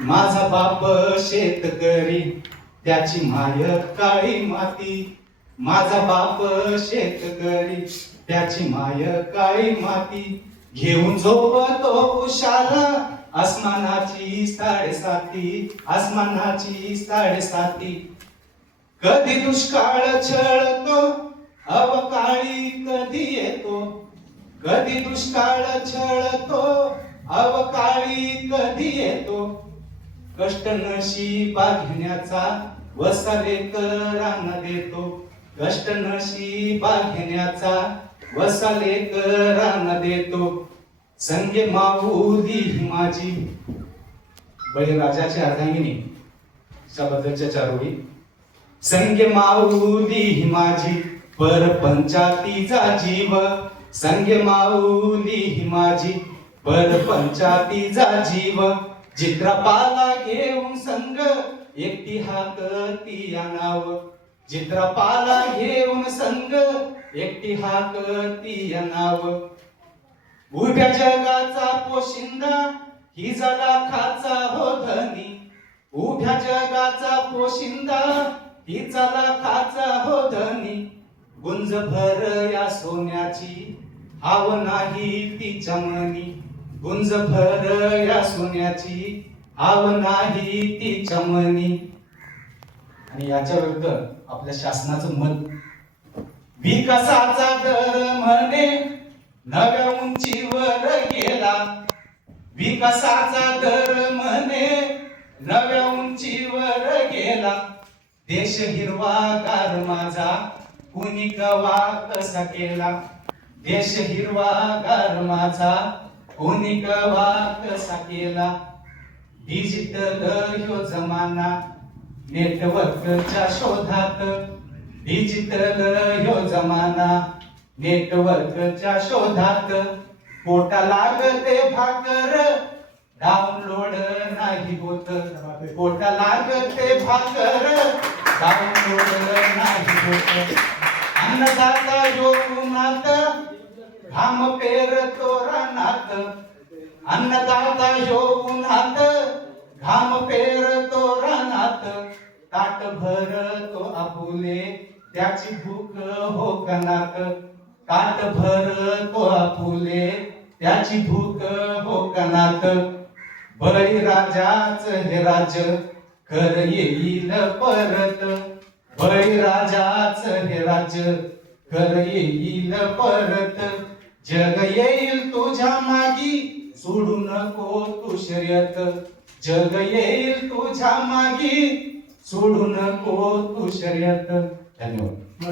माझा बाप शेतकरी त्याची माय काळी माती. माझा बाप शेतकरी त्याची माय काळी माती. घेऊन झोपतो उशाला आसमानाची साडेसाती. आसमानाची साडेसाती. कधी दुष्काळ छळतो अवकाळी कधी येतो. कधी दुष्काळ छळतो अवकाळी कधी येतो. कष्ट नशिबा घेण्याचा वसा लेकरांना देतो. कष्ट नशिबा घेण्याचा वसा लेकरांना देतो. संगे माऊली ही माझी बळीराजाची अर्धांगिनी त्याबद्दलच्या चारोळी. संगे माऊली ही माझी परपंचातीचा जीव. संगे माऊली ही माझी परपंचातीचा जीव. चित्रपाला घेऊन संग एकटी हाकती या नाव. चित्रपाला घेऊन संग एकटी हाकती या नाव. उभ्या जगाचा पोशिंदा ही जगा खाचा हो धनी. उभ्या जगाचा पोशिंदा ही चला खाचा हो धनी. गुंज भर या सोन्याची हाव नाही तिच्या मनी. गुंज भर या सोन्याची हाव नाही तिच्या मनी. आणि याच्या विरुद्ध आपल्या शासनाचं मत. विकासाचा दर म्हणे नव्या उंचीवर गेला. विकासाचा दर म्हणे नव्या उंचीवर गेला. देश हिरवागार माझा कुणी कवा कसा केला. देश हिरवागार माझा कुणी कवा कसा केला. डिजिटल ह्यो जमाना नेटवर्कच्या शोधात. डिजिटल ह्यो जमाना नेटवर्कच्या शोधात. पोटा लागते भाकर डाउनलोड नाही होत. पोटा लागते भाकर डाउनलोड नाही होत. अन्नदाता ह्यो उन्हात घाम पेरतो रानात. अन्नदाता ह्यो उन्हात घाम पेरतो रानात. ताट भरतो आपुले त्याची भूक हो कनात. ताट भरतो आपुले त्याची भूक हो कनात. बळीराजाच हे राज्य खर येईल परत. बळीराजाच हे राज्य खर येईल परत. जग येईल तुझ्या मागी सोडू नको तू शर्यत. जग येईल तुझ्या मागी सोडू नको तू शर्यत. धन्यवाद.